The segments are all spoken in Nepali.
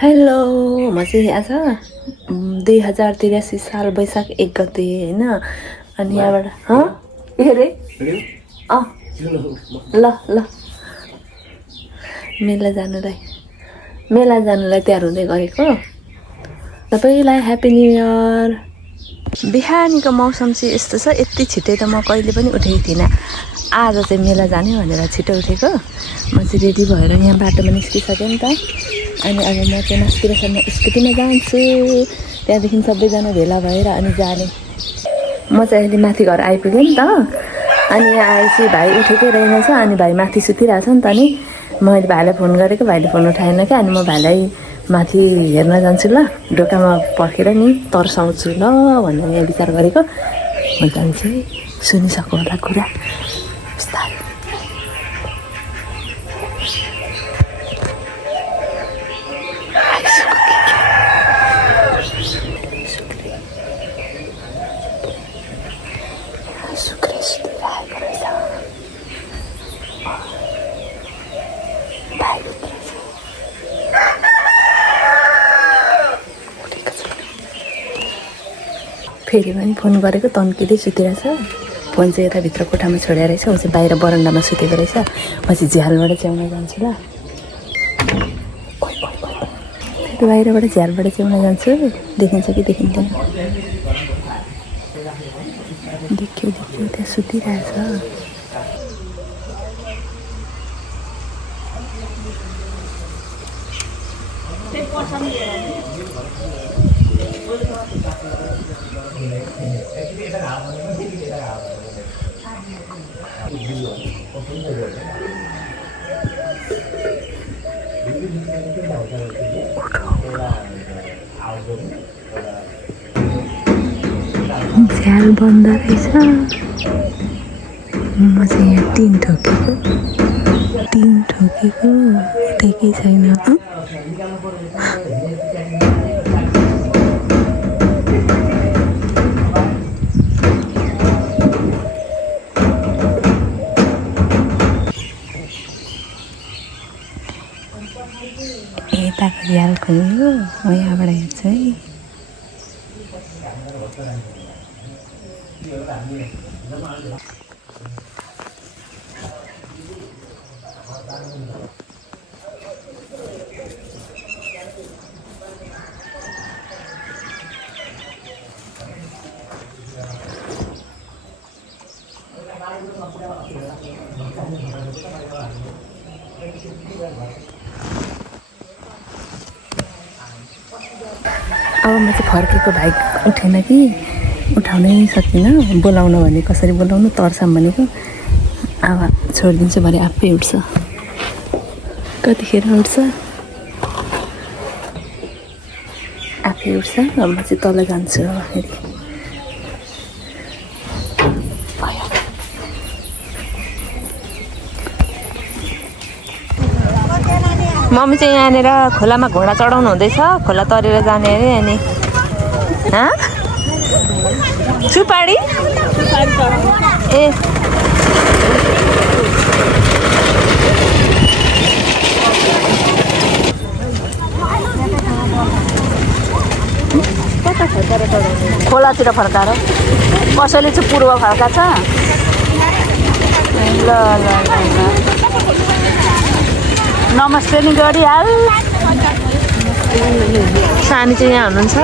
हेलो म चाहिँ आज 2083 साल वैशाख 1 गते होइन अनि यहाँबाट ए रे अँ ल ल मेला जानुलाई तयार हुँदै गरेको सबैलाई ह्याप्पी न्यू इयर। बिहानीको मौसम चाहिँ यस्तो छ, यति छिटै त म कहिले पनि उठेको थिइनँ। आज चाहिँ मेला जाने भनेर छिटो उठेको। म चाहिँ रेडी भएर यहाँ बाटोमा निस्किसकेँ नि त। अनि अब म चाहिँ मास्तिरसम्म स्कुटीमा जान्छु, त्यहाँदेखि सबैजना भेला भएर अनि जाने। म चाहिँ अहिले माथि घर आइपुगेँ नि त। अनि यहाँ आएपछि भाइ उठेकै रहेनछ। अनि भाइ माथि सुतिरहेको छ नि त। अनि मैले भाइलाई फोन गरेको, भाइले फोन उठाएन क्या। अनि म भाइलाई माथि हेर्न जान्छु ल, ढोकामा पर्खेर नि तर्साउँछु ल भनेर यहाँ विचार गरेको। म जान्छु है, सुनिसक्यो होला कुरा बिस्तारै। फेरि पनि फोन गरेको, तन्किँदै सुतिरहेछ। फोन चाहिँ यताभित्र कोठामा छोडेर रहेछ, ऊ चाहिँ बाहिर बरन्डामा सुतेको रहेछ। म चाहिँ झ्यालबाट च्याउन जान्छु ल। बाहिरबाट झ्यालबाट च्याउन जान्छु, देखिन्छ कि देखिँदैन। देखियो त्यहाँ सुतिरहेछ। झ्याल बन्द रहेछ। म चाहिँ यहाँ तिन ठोकेको उठेकै छैन। यताको झ्याल खोल्यो, म यहाँबाट हेर्छु है। अब म चाहिँ फर्केको, भाइ उठेन कि, उठाउनै सकिनँ। बोलाउन भने कसरी बोलाउनु, तर्साम भनेको। अब छोडिदिन्छु भने आफै उठ्छ। कतिखेर उठ्छ आफै उठ्छ। अब म चाहिँ तल जान्छु अब फेरि। मम्मी चाहिँ यहाँनिर खोलामा घोडा चढाउनु हुँदैछ, खोला तरेर जाने अरे। अनि सुपारी ए खोलातिर फर्काएर कसैले चाहिँ पूर्व फर्का छ। ल ल ल नमस्ते नि गरिहाल। सानी चाहिँ यहाँ हुनुहुन्छ।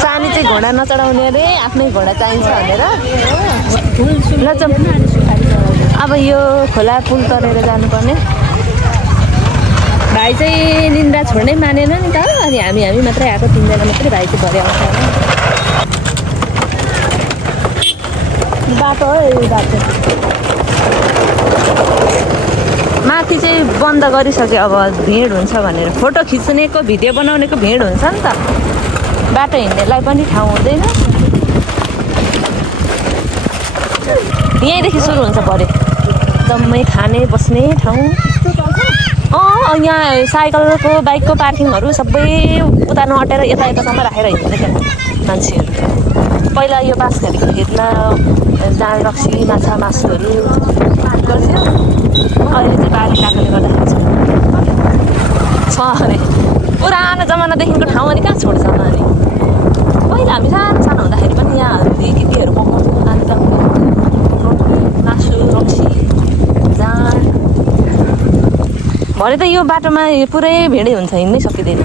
सानी चाहिँ घोडा नचढाउने अरे, आफ्नै घोडा चाहिन्छ भनेर। ल अब यो खोला पुल तरेर जानुपर्ने। भाइ चाहिँ निन्द्रा छोड्नै मानेन नि त। अनि हामी मात्रै आएको, तिनजना मात्रै। भाइ चाहिँ भरे आउँछ होला। बाटो हो यो बाटो। माथि चाहिँ बन्द गरिसक्यो, अब भिड हुन्छ भनेर। फोटो खिच्नेको, भिडियो बनाउनेको भिड हुन्छ नि त। बाटो हिँड्नेलाई पनि ठाउँ हुँदैन। यहीँदेखि सुरु हुन्छ भरे, जम्मै खाने बस्ने ठाउँ। यहाँ साइकलको, बाइकको पार्किङहरू सबै उता नअटेर यतासम्म राखेर हिँड्ने क्या मान्छेहरू। पहिला यो बाँसघारीको खेतमा दाल रक्सी, माछा मासुहरू गर्थ्यो। अहिले चाहिँ बारी काटेर गर्दाखेरि छ अरे। पुरानो जमानादेखिको ठाउँ अनि कहाँ छोड्छ अनि पहिला हामी सानो सानो हुँदाखेरि पनि यहाँ हल्दी केटीहरू पकाउँथ्यौँ अन्त मासु रक्सी जाँड भरे त यो बाटोमा पुरै भिडै हुन्छ हिँड्नै सकिँदैन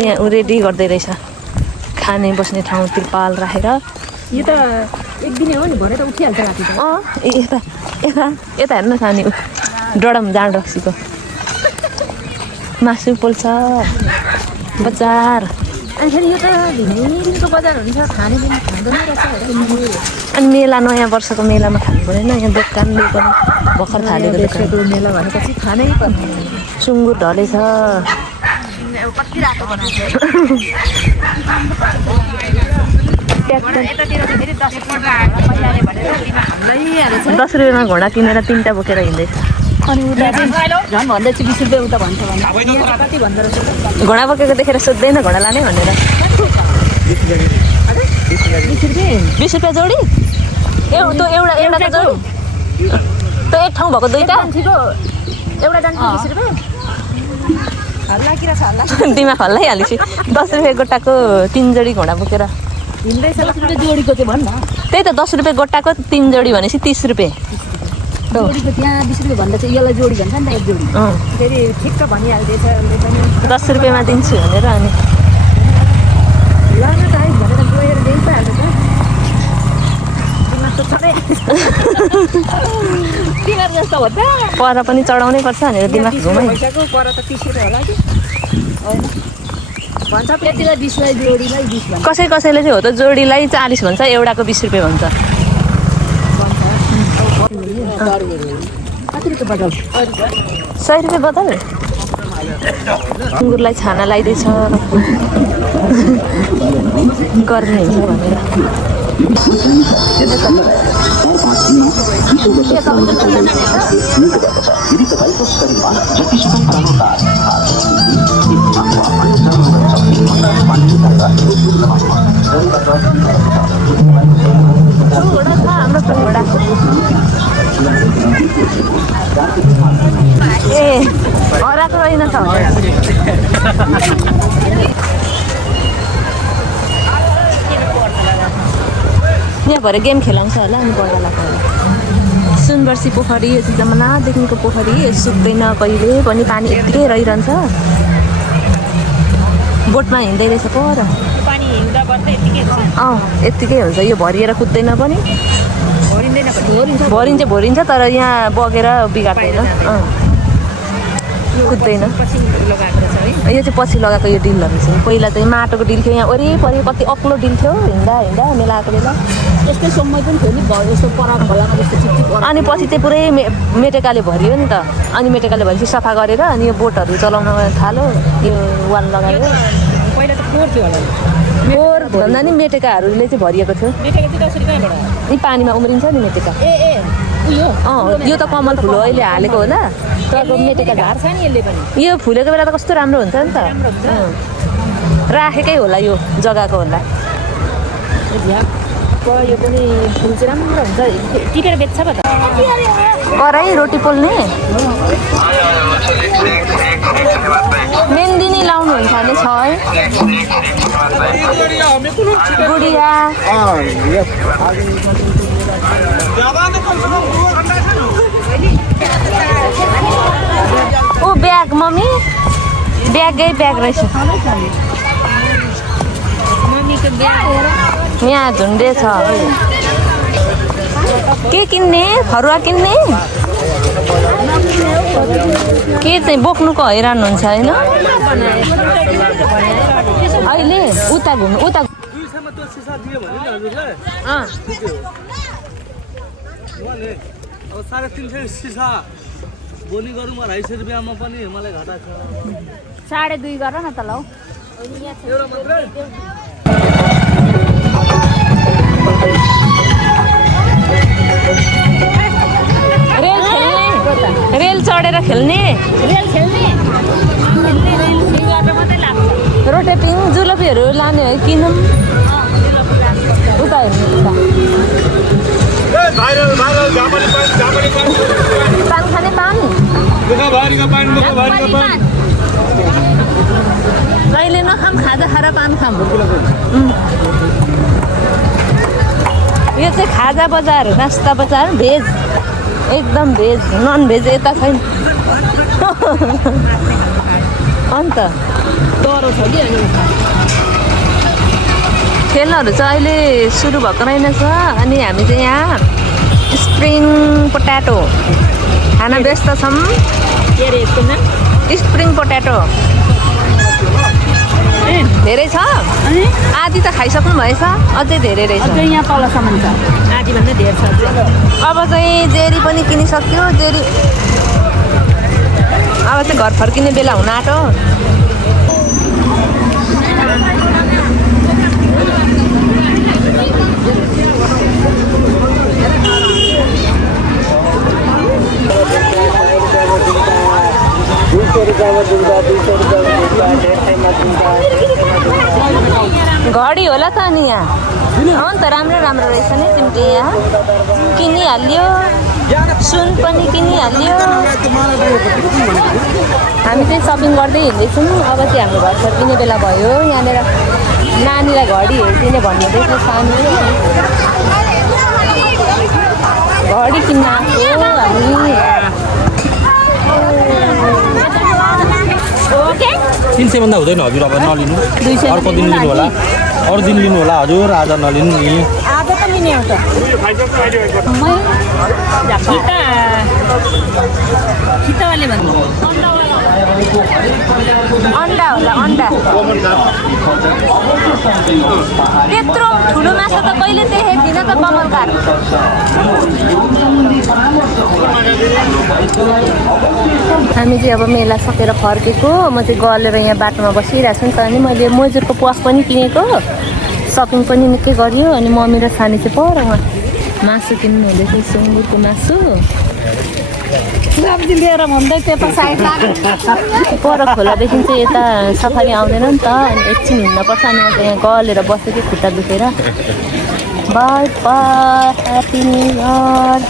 यहाँ ऊ रेडी गर्दै रहेछ खाने बस्ने ठाउँ तिरपाल राखेर यो त एक दिन हो नि भरे त उठिहाल्छ राति त यता यता यता हेर्नु न खाने डडम जाँड रक्सीको मासु पोल्छ बजार अनि फेरि यो त भिन्दिनको बजार हुन्छ खाने पनि खाँदैन रहेछ अनि मेला नयाँ वर्षको मेलामा खानु परेन यहाँ दोकानले पनि भर्खर थालेको दोकान मेला भनेपछि खानै पर्ने सुँगुर ढलेछ कति रातो बनाउँछ 10 रुपियाँमा घोडा किनेर 3टा बोकेर हिँड्दैछ अनि उता चाहिँ झन् भन्दैछु 20 रुपियाँ उता भन्छ भने कति भन्दो रहेछ घोडा बोकेको देखेर सोध्दैन घोडा लाने भनेर 20 रुपियाँ जोडी एउटा एउटा जोडी त एक ठाउँ भएको दुईटा एउटा जान्छ 20 रुपियाँ हल्ला किरा छ हल्ला दिमाग हल्लाइहालेपछि 10 रुपियाँ गोटाको 3 जोडी घोडा बोकेर हिँड्दैछ 10 रुपियाँ जोडीको चाहिँ भन्न त्यही त 10 रुपियाँ गोटाको 3 जोडी भनेपछि 30 रुपियाँ जोडीको त्यहाँ 20 रुपियाँ भन्दा चाहिँ यसलाई जोडी भन्छ नि त एक जोडी फेरि ठिक्क भनिहाल्दैछ 10 रुपियाँमा दिन्छु भनेर अनि लानु त है भनेर गएर ल्याइ पाइहाल्छ त दिमाग त छँदै दिमाग जस्तो हो त पर पनि चढाउनै पर्छ भनेर दिमाग घुमाइ पैसाको पर त 30 रुपियाँ होला कि होइन भन्छ त्यतिलाई 20 लाई जोडीलाई 20 भन्छ कसैले चाहिँ हो त जोडीलाई 40 भन्छ एउटाको 20 रुपियाँ भन्छ कति रुपियाँ बदल 100 रुपियाँ बदल सुँगुरलाई छाना लगाइदिएछ गर्ने हुन्छ भनेर ए हराएको रहेन त यहाँ भरे गेम खेलाउँछ होला अनि बडा लाग्छ होला सुनवर्सी पोखरी यो चाहिँ जमानादेखिको पोखरी सुक्दैन कहिले पनि पानी यत्तिकै रहिरहन्छ बोटमा हिँड्दै रहेछ पर पानी हिँड्दा बस्दै यतिकै हुन्छ यत्तिकै हुन्छ यो भरिएर कुद्दैन पनि भरिँदैन पनि भरिन्छ तर यहाँ बगेर बिगार्दैन कुद्दैन पछि लगाएको रहेछ है यो चाहिँ पछि लगाएको यो डिलहरू चाहिँ पहिला चाहिँ माटोको डिल थियो यहाँ वरिपरि कति अग्लो डिल थियो हिँड्दा मेला आएको बेला यस्तै समय पनि थियो नि यस्तो पराल खोलामा जस्तो चिप्चिप अनि पछि चाहिँ पुरै मेटेकाले भरियो नि त अनि मेटेकाले भएपछि सफा गरेर अनि यो बोटहरू चलाउन थाल्यो यो वाल लगायो पहिला त फोहोर थियो होला फोहोर भन्दा नि मेटेकाहरूले चाहिँ भरिएको थियो मेटेका चाहिँ कसरी कहाँबाट यी पानीमा उम्रिन्छ नि मेटेका यो त कमल फुल हो अहिले हालेको होला तर मेटेका झार छ नि यसले पनि यो फुलेको बेला त कस्तो राम्रो हुन्छ नि त राखेकै होला यो जग्गाको होला यो पनि फुल चाहिँ राम्रो हुन्छ टिपेर बेच्छ पो त कराई रोटी पोल्ने मेहन्दी नै लाउनुहुन्छ भने छ है गुडिया ओ ब्याग मम्मी ब्यागै ब्याग रहेछ मम्मीको ब्याग यहाँ झुन्डे छ के किन्ने फरुवा किन्ने के चाहिँ बोक्नुको हैरान हुन्छ होइन अहिले उता घुम्नु उता अब 350 सिसा बोली गरौँ 250 रुपियाँमा पनि मलाई घाटा छ 2.5 गर न त ल रेल चढेर खेल्ने रोटेपिङ जुलपीहरू लाने है किनौँ उता हेर्नु पान खाने पान का पान बोको भारी का पान कहिले नखाम खाजा खाएर पान खाम यो चाहिँ खाजा बजार नास्ता बजार भेज एकदम भेज नन भेज यता छैन अन्त डरो छ कि अनि खेलहरू चाहिँ अहिले सुरु भएको रहेनछ अनि हामी चाहिँ यहाँ स्प्रिङ पोट्याटो खान व्यस्त छौँ के अरे यसको नाम स्प्रिङ पोट्याटो धेरै छ अनि आधी त खाइसक्नु भएछ अझै धेरै रहेछ अझै यहाँ तलसम्म छ आधीभन्दा धेर छ अब चाहिँ जेरी पनि किनिसक्यो जेरी अब चाहिँ घर फर्किने बेला हुन आँट्यो घडी होला त अनि यहाँ अन्त राम्रो राम्रो रहेछ नि तिमीले यहाँ किनिहाल्यो सुन पनि किनिहाल्यो हामी चाहिँ सपिङ गर्दै हिँड्दैछौँ अब चाहिँ हाम्रो घर फर्किने बेला भयो यहाँनिर नानीलाई घडी हेरिदिने भन्नुहुँदैछ सानो घडी किन्न आएको हामी 300 भन्दा हुँदैन हजुर अब नलिनु अर्को दिन लिनु होला अरू दिन लिनु होला हजुर आज नलिनु नि आधा त लिने हो त खितावाले भन्नु अन्डा होला अन्डा त्यत्रो ठुलो माछा त कहिले देखेको थिइनँ त कमलघाट हामी चाहिँ अब मेला सकेर फर्केको म चाहिँ गलेर यहाँ बाटोमा बसिरहेको छु नि त अनि मैले मजुरको प्वाख पनि किनेको सपिङ पनि निकै गरियो अनि मम्मी र सानी चाहिँ पर उहाँ मासु किन्नु हुँदैछ सुँगुरको मासु सब्जी लिएर भन्दै त्यता साइड पर खोलादेखि चाहिँ यता सफारी आउँदैन नि त अनि एकछिन हिँड्नुपर्छ अनि यहाँ गलेर बसेँ कि खुट्टा दुखेर by by happy new year